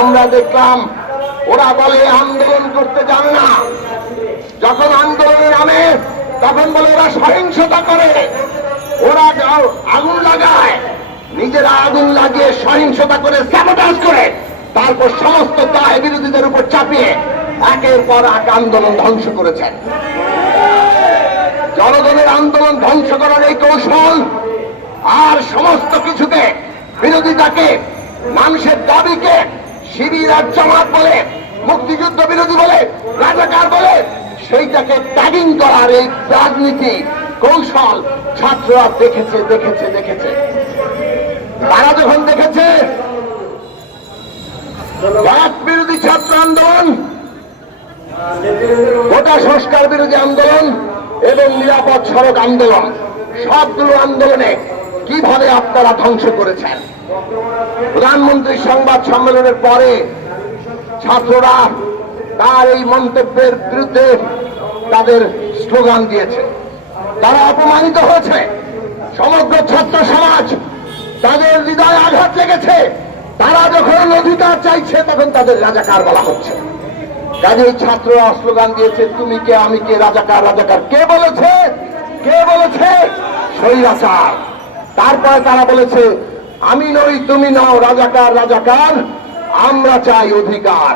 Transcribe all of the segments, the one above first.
আমরা দেখলাম, ওরা বলে, আন্দোলন করতে জানে না। যখন আন্দোলনের নামে, তখন বলে, ওরা সহিংসতা করে। ওরা আগুন লাগায়। নিজেরা আগুন লাগিয়ে সহিংসতা করে স্যাবোটাজ করে। তারপর সমস্ত দায় বিরোধীদের উপর চাপিয়ে একের পর এক আন্দোলন ধ্বংস করেছেন জনগণের আন্দোলন ধ্বংস করার এই কৌশল আর সমস্ত কিছুকে বিরোধিতাকে, মানুষের দাবিকে শিবির আর জামাত বলে, মুক্তিযুদ্ধ বিরোধী বলে, রাজাকার বলে, সেইটাকে ট্যাগিং করার এই রাজনীতি কৌশল ছাত্ররা দেখেছে দেখেছে দেখেছে। তারা যখন দেখেছে বিরোধী ছাত্র আন্দোলন, গোটা সংস্কার বিরোধী আন্দোলন এবং নিরাপদ সড়ক আন্দোলন, সবগুলো আন্দোলনে কীভাবে আপনারা ধ্বংস করেছেন? প্রধানমন্ত্রী সংবাদ সম্মেলনের পরে ছাত্ররা তার এই মন্তব্যের বিরুদ্ধে তাদের স্লোগান দিয়েছে। তারা অপমানিত হয়েছে। সমগ্র ছাত্র সমাজ তাদের হৃদয়ে আঘাত লেগেছে। তারা যখন অধিকার চাইছে, তখন তাদের রাজাকার বলা হচ্ছে। কাজেই ছাত্ররা স্লোগান দিয়েছে, তুমি কে, আমি কে, রাজাকার রাজাকার কে বলেছে? কে বলেছে? স্বৈরাচার। তারপরে তারা বলেছে আমি নই, তুমি নাও, রাজাকার রাজাকার, আমরা চাই অধিকার।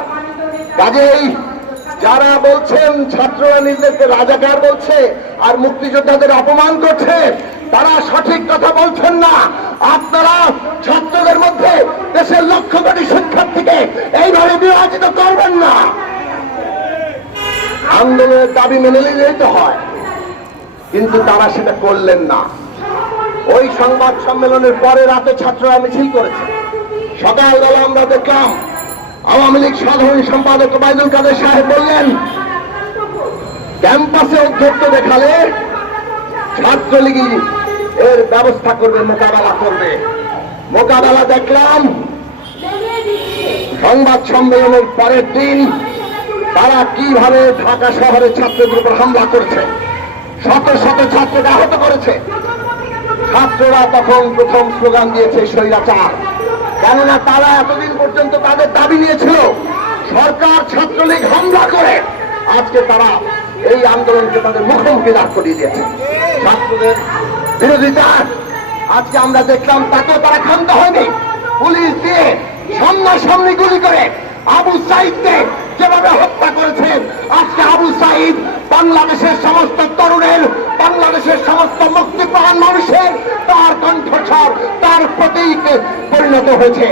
কাজেই যারা বলছেন ছাত্ররা নিজেদেরকে রাজাকার বলছে আর মুক্তিযোদ্ধাদের অপমান করছে, তারা সঠিক কথা বলছেন না। আপনারা ছাত্রদের মধ্যে দেশের লক্ষ কোটি শিক্ষার্থীকে এইভাবে বিভাজিত করবেন না। আন্দোলনের দাবি মেনে নিলেই তো হয়, কিন্তু তারা সেটা করলেন না। ওই সংবাদ সম্মেলনের পরে রাতে ছাত্ররা মিছিল করেছে। সকালবেলা আমরা দেখলাম আওয়ামী লীগ সাধারণ সম্পাদক ওবায়দুল কাদের সাহেব বললেন, ক্যাম্পাসে অধ্যক্ষ দেখালে ছাত্রলীগই এর ব্যবস্থা করবে, মোকাবেলা করবে। মোকাবেলা দেখলাম সংবাদ সম্মেলনের পরের দিন তারা কীভাবে ঢাকা শহরে ছাত্রদের উপর হামলা করছে, শত শত ছাত্রকে আহত করেছে। ছাত্ররা তখন প্রথম স্লোগান দিয়েছে স্বৈরাচার। কেননা তারা এতদিন পর্যন্ত তাদের দাবি নিয়েছিল, সরকার ছাত্রলীগ হামলা করে আজকে তারা এই আন্দোলনকে তাদের মুখোমুখি দাঁড় করিয়ে দিয়েছে। ছাত্রদের বিরোধিতা, আজকে আমরা দেখলাম তাকেও তারা ক্ষান্ত হয়নি। পুলিশ দিয়ে সামনাসামনি গুলি করে আবু সাইদকে যেভাবে হত্যা করেছেন আজকে আবু সাইদ বাংলাদেশের সমস্ত তরুণের বাংলাদেশের সমস্ত মুক্তিপ্রাণ মানুষের তার কণ্ঠস্বর তার প্রতীক পরিণত হয়েছে